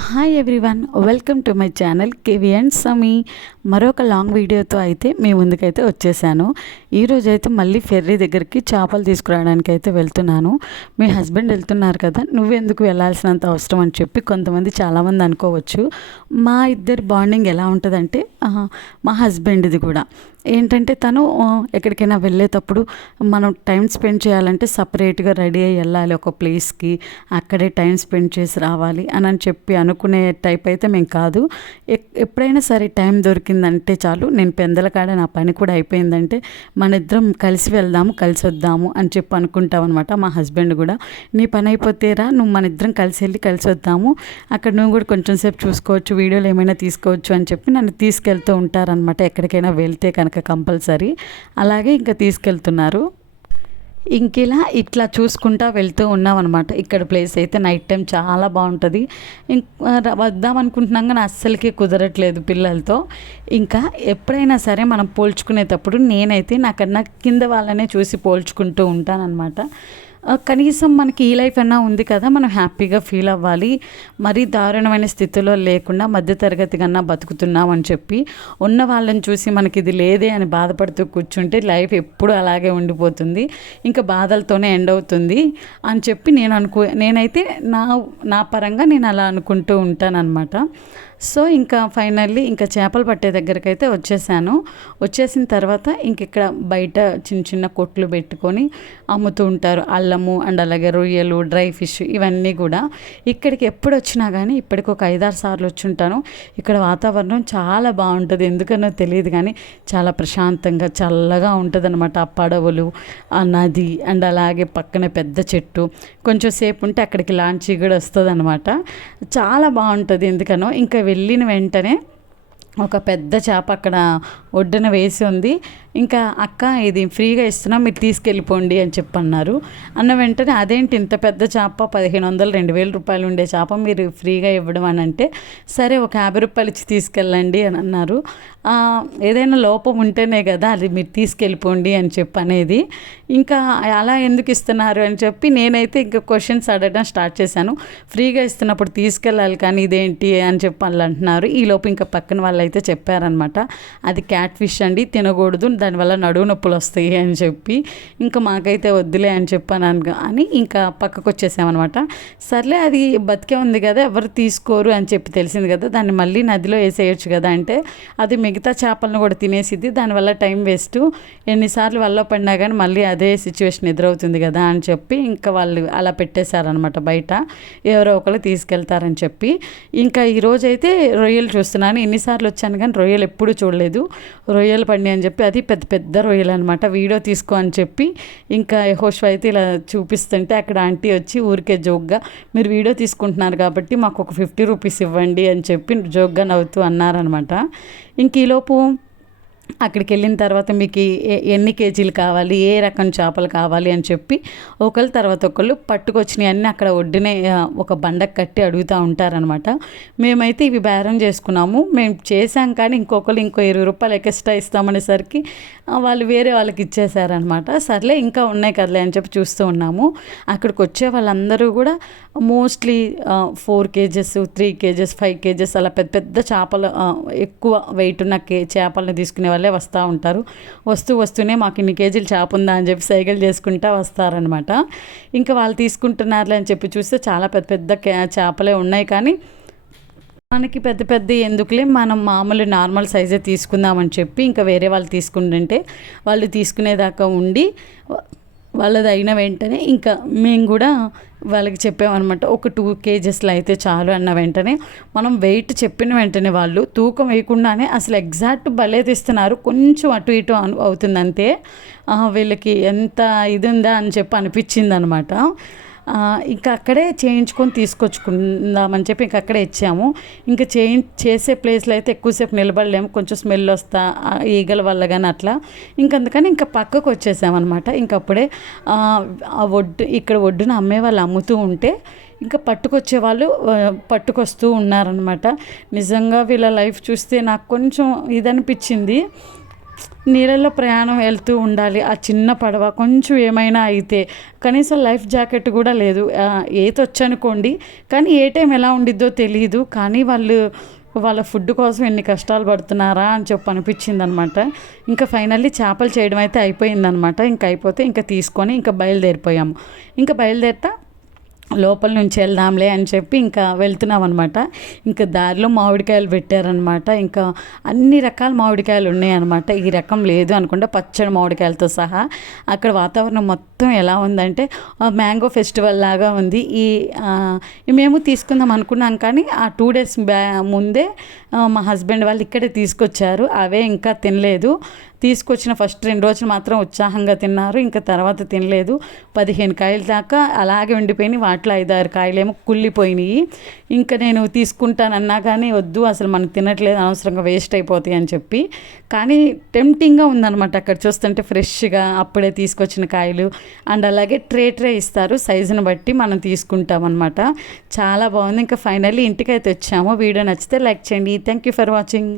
Hi everyone welcome to my channel KV and Sami మరొక long వీడియోతో అయితే మీ ముందుకైతే వచ్చేసాను. ఈరోజు అయితే మళ్ళీ ఫెర్రీ దగ్గరికి చేపలు తీసుకురావడానికి అయితే వెళ్తున్నాను. మీ హస్బెండ్ వెళ్తున్నారు కదా నువ్వెందుకు వెళ్ళాల్సినంత అవసరం అని చెప్పి కొంతమంది చాలామంది అనుకోవచ్చు. మా ఇద్దరి బాండింగ్ ఎలా ఉంటుందంటే మా హస్బెండ్ది కూడా. ఏంటంటే తను ఎక్కడికైనా వెళ్ళేటప్పుడు మనం టైం స్పెండ్ చేయాలంటే సపరేట్గా రెడీ అయ్యి వెళ్ళాలి ఒక ప్లేస్కి అక్కడే టైం స్పెండ్ చేసి రావాలి అని అని చెప్పి అనుకునే టైప్ అయితే మేము కాదు. ఎక్- ఎప్పుడైనా సరే టైం దొరికిందంటే చాలు నేను పెందల కాడ నా పని కూడా అయిపోయిందంటే మన ఇద్దరం కలిసి వెళ్దాము కలిసి వద్దాము అని చెప్పి అనుకుంటాం అనమాట మా హస్బెండ్ కూడా నీ పని అయిపోతేరా నువ్వు మన ఇద్దరం కలిసి వెళ్ళి కలిసి వద్దాము అక్కడ నువ్వు కూడా కొంచెం సేపు చూసుకోవచ్చు వీడియోలు ఏమైనా తీసుకోవచ్చు అని చెప్పి నన్ను తీసుకెళ్తూ ఉంటారనమాట ఎక్కడికైనా వెళ్తే కనుక కంపల్సరీ. అలాగే ఇంకా తీసుకెళ్తున్నారు. ఇంకిలా ఇట్లా చూసుకుంటా వెళ్తూ ఉన్నాం అనమాట ఇక్కడ ప్లేస్ అయితే నైట్ టైం చాలా బాగుంటుంది. ఇంకా వద్దాం అనుకుంటున్నాం కానీ అస్సలకి కుదరట్లేదు పిల్లలతో. ఇంకా ఎప్పుడైనా సరే మనం పోల్చుకునేటప్పుడు నేనైతే నాకన్నా కింద వాళ్ళనే చూసి పోల్చుకుంటూ ఉంటానన్నమాట. కనీసం మనకి ఈ లైఫ్ అన్నా ఉంది కదా మనం హ్యాపీగా ఫీల్ అవ్వాలి. మరీ దారుణమైన స్థితిలో లేకుండా మధ్యతరగతి కన్నా బతుకుతున్నాం అని చెప్పి ఉన్న వాళ్ళని చూసి మనకి ఇది లేదే అని బాధపడుతూ కూర్చుంటే లైఫ్ ఎప్పుడు అలాగే ఉండిపోతుంది ఇంకా బాధలతోనే ఎండ్ అవుతుంది అని చెప్పి నేను అనుకో నేనైతే నా నా పరంగా నేను అలా అనుకుంటూ ఉంటానన్నమాట. సో ఇంకా ఫైనల్లీ ఇంకా చేపలు పట్టే దగ్గరికి అయితే వచ్చేసాను. వచ్చేసిన తర్వాత ఇంక ఇక్కడ బయట చిన్న చిన్న కొట్లు పెట్టుకొని అమ్ముతూ ఉంటారు. అల్లము అండ్ అలాగే రొయ్యలు డ్రై ఫిష్ ఇవన్నీ కూడా ఇక్కడికి ఎప్పుడు వచ్చినా కానీ ఇప్పటికి ఒక ఐదారు సార్లు వచ్చి ఉంటాను ఇక్కడ వాతావరణం చాలా బాగుంటుంది. ఎందుకనో తెలియదు కానీ చాలా ప్రశాంతంగా చల్లగా ఉంటుంది అనమాట ఆ పడవలు ఆ నది అండ్ అలాగే పక్కన పెద్ద చెట్టు. కొంచెం సేపు ఉంటే అక్కడికి లాంచీ కూడా వస్తుంది అనమాట చాలా బాగుంటుంది ఎందుకనో. ఇంకా వెళ్ళిన వెంటనే ఒక పెద్ద చేప అక్కడ ఒడ్డున వేసి ఉంది. ఇంకా అక్క ఇది ఫ్రీగా ఇస్తున్నాం మీరు తీసుకెళ్ళిపోండి అని చెప్పన్నారు. అన్న వెంటనే అదేంటి ఇంత పెద్ద చేప? పదిహేను వందలు రెండు వేల రూపాయలు ఉండే చేప మీరు ఫ్రీగా ఇవ్వడం అని అంటే సరే ఒక యాభై రూపాయలు ఇచ్చి తీసుకెళ్ళండి అని అన్నారు. ఏదైనా లోపం ఉంటేనే కదా అది మీరు తీసుకెళ్ళిపోండి అని చెప్పి అనేది. ఇంకా అలా ఎందుకు ఇస్తున్నారు అని చెప్పి నేనైతే ఇంకా క్వశ్చన్స్ అడగడం స్టార్ట్ చేశాను. ఫ్రీగా ఇస్తున్నప్పుడు తీసుకెళ్ళాలి కానీ ఇదేంటి అని చెప్పి వాళ్ళు అంటున్నారు. ఈ లోపు ఇంకా పక్కన వాళ్ళు అయితే చెప్పారనమాట అది క్యాట్ ఫిష్ అండి తినకూడదు దానివల్ల నడువు నొప్పులు వస్తాయి అని చెప్పి. ఇంకా మాకైతే వద్దులే అని చెప్పాను అని ఇంకా పక్కకు వచ్చేసామన్నమాట. సర్లే అది బతికే ఉంది కదా ఎవరు తీసుకోరు అని చెప్పి తెలిసింది కదా దాన్ని మళ్ళీ నదిలో వేసేయచ్చు కదా అంటే అది మిగతా చేపలను కూడా తినేసిద్ది. దానివల్ల టైం వేస్ట్. ఎన్నిసార్లు వల్ల పడినా కానీ మళ్ళీ అదే సిచ్యువేషన్ ఎదురవుతుంది కదా అని చెప్పి ఇంకా వాళ్ళు అలా పెట్టేశారనమాట బయట. ఎవరో ఒకరు తీసుకెళ్తారని చెప్పి. ఇంకా ఈరోజు అయితే రొయ్యలు చూస్తున్నాను. ఎన్నిసార్లు వచ్చాను కానీ రొయ్యలు ఎప్పుడు చూడలేదు. రొయ్యలు పండి అని చెప్పి అది పెద్ద పెద్ద రొయ్యలు అనమాట వీడియో తీసుకో అని చెప్పి ఇంకా యహోష్వ అయితే ఇలా చూపిస్తుంటే అక్కడ ఆంటీ వచ్చి ఊరికే జోక్గా మీరు వీడియో తీసుకుంటున్నారు కాబట్టి మాకు ఒక ఫిఫ్టీ రూపీస్ ఇవ్వండి అని చెప్పి జోక్గా నవ్వుతూ అన్నారనమాట ఇంక ఈలోపు అక్కడికి వెళ్ళిన తర్వాత మీకు ఏ- ఎన్ని కేజీలు కావాలి ఏ రకం చేపలు కావాలి అని చెప్పి ఒకళ్ళ తర్వాత ఒకళ్ళు పట్టుకొచ్చినవి అన్నీ అక్కడ ఒడ్డునే ఒక బండకు కట్టి అడుగుతూ ఉంటారనమాట మేమైతే ఇవి బేరం చేసుకున్నాము. మేము చేసాం కానీ ఇంకొకరు ఇంకో ఇరవై రూపాయలు ఎక్స్ట్రా ఇస్తామనేసరికి వాళ్ళు వేరే వాళ్ళకి ఇచ్చేసారనమాట సర్లే ఇంకా ఉన్నాయి కదలే అని చెప్పి చూస్తూ ఉన్నాము. అక్కడికి వచ్చే వాళ్ళందరూ కూడా mostly four cages three cages five cages అలా పెద్ద పెద్ద చేపలు ఎక్కువ వెయిట్ ఉన్న కే చేపలను తీసుకునే వాళ్ళే వస్తూ ఉంటారు. వస్తూ వస్తూనే మాకు ఇన్ని కేజీలు చేప ఉందా అని చెప్పి సైకిల్ చేసుకుంటా వస్తారనమాట ఇంకా వాళ్ళు తీసుకుంటున్నారులే అని చెప్పి చూస్తే చాలా పెద్ద పెద్ద చేపలే ఉన్నాయి కానీ మనకి పెద్ద పెద్ద ఎందుకులే? మనం మామూలు నార్మల్ సైజే తీసుకుందామని చెప్పి ఇంకా వేరే వాళ్ళు తీసుకుంటుంటే వాళ్ళు తీసుకునేదాకా ఉండి వాళ్ళది అయిన వెంటనే ఇంకా మేము కూడా వాళ్ళకి చెప్పామన్నమాట ఒక టూ కేజెస్లో అయితే చాలు అన్న వెంటనే. మనం వెయిట్ చెప్పిన వెంటనే వాళ్ళు తూకం వేయకుండానే అసలు ఎగ్జాక్ట్ భలే తీస్తున్నారు కొంచెం అటు ఇటు అను అవుతుంది అంతే వీళ్ళకి ఎంత ఇది ఉందా అని చెప్పి అనిపించింది అనమాట ఇంకా అక్కడే చేయించుకొని తీసుకొచ్చుకుందామని చెప్పి ఇంకా అక్కడే ఇచ్చాము. ఇంకా చేయి చేసే ప్లేస్లో అయితే ఎక్కువసేపు నిలబడలేము. కొంచెం స్మెల్ వస్తా ఈగల వల్ల కానీ అట్లా. ఇంక అందుకని ఇంకా పక్కకు వచ్చేసామన్నమాట. ఇంక అప్పుడే ఆ, ఒడ్డు ఇక్కడ ఒడ్డున అమ్మే వాళ్ళు అమ్ముతూ ఉంటే ఇంకా పట్టుకొచ్చే వాళ్ళు పట్టుకొస్తూ ఉన్నారనమాట నిజంగా వీళ్ళ లైఫ్ చూస్తే నాకు కొంచెం ఇది అనిపించింది నీళ్ళల్లో ప్రయాణం వెళ్తూ ఉండాలి. ఆ చిన్న పడవ కొంచెం ఏమైనా అయితే. కనీసం లైఫ్ జాకెట్ కూడా లేదు. ఆ, వచ్చనుకోండి. కానీ ఏ టైం ఎలా ఉండిద్దో తెలియదు కానీ వాళ్ళు వాళ్ళ ఫుడ్ కోసం ఎన్ని కష్టాలు పడుతున్నారా అని చెప్పి అనిపించింది అనమాట ఇంకా ఫైనల్లీ చేపలు చేయడం అయితే అయిపోయిందనమాట. ఇంకా అయిపోతే ఇంకా తీసుకొని ఇంకా బయలుదేరిపోయాము. ఇంకా బయలుదేరితే లోపల నుంచి వెళ్దాంలే అని చెప్పి ఇంకా వెళ్తున్నాం అనమాట ఇంకా దారిలో మామిడికాయలు పెట్టారనమాట ఇంకా అన్ని రకాల మామిడికాయలు ఉన్నాయన్నమాట. ఈ రకం లేదు అనుకుంటే పచ్చడి మామిడికాయలతో సహా. అక్కడ వాతావరణం మొత్తం ఎలా ఉందంటే మ్యాంగో ఫెస్టివల్ లాగా ఉంది. ఈ మేము తీసుకుందాం అనుకున్నాం కానీ ఆ టూ డేస్ బ్యా ముందే మా హస్బెండ్ వాళ్ళు ఇక్కడే తీసుకొచ్చారు. అవే ఇంకా తినలేదు. తీసుకొచ్చిన ఫస్ట్ రెండు రోజులు మాత్రం ఉత్సాహంగా తిన్నారు. ఇంకా తర్వాత తినలేదు. పదిహేను కాయల దాకా అలాగే ఉండిపోయినాయి. వాటిలో ఐదారు కాయలేమో కుళ్ళిపోయినాయి. ఇంకా నేను తీసుకుంటానన్నా కానీ వద్దు అసలు మనం తినట్లేదు అనవసరంగా వేస్ట్ అయిపోతాయి అని చెప్పి. కానీ టెంప్టింగ్గా ఉందన్నమాట అక్కడ చూస్తుంటే ఫ్రెష్గా అప్పుడే తీసుకొచ్చిన కాయలు. అండ్ అలాగే ట్రే ట్రే ఇస్తారు. సైజుని బట్టి మనం తీసుకుంటాం అనమాట చాలా బాగుంది. ఇంకా ఫైనల్లీ ఇంటికైతే వచ్చాము. వీడియో నచ్చితే లైక్ చేయండి. Thank you for watching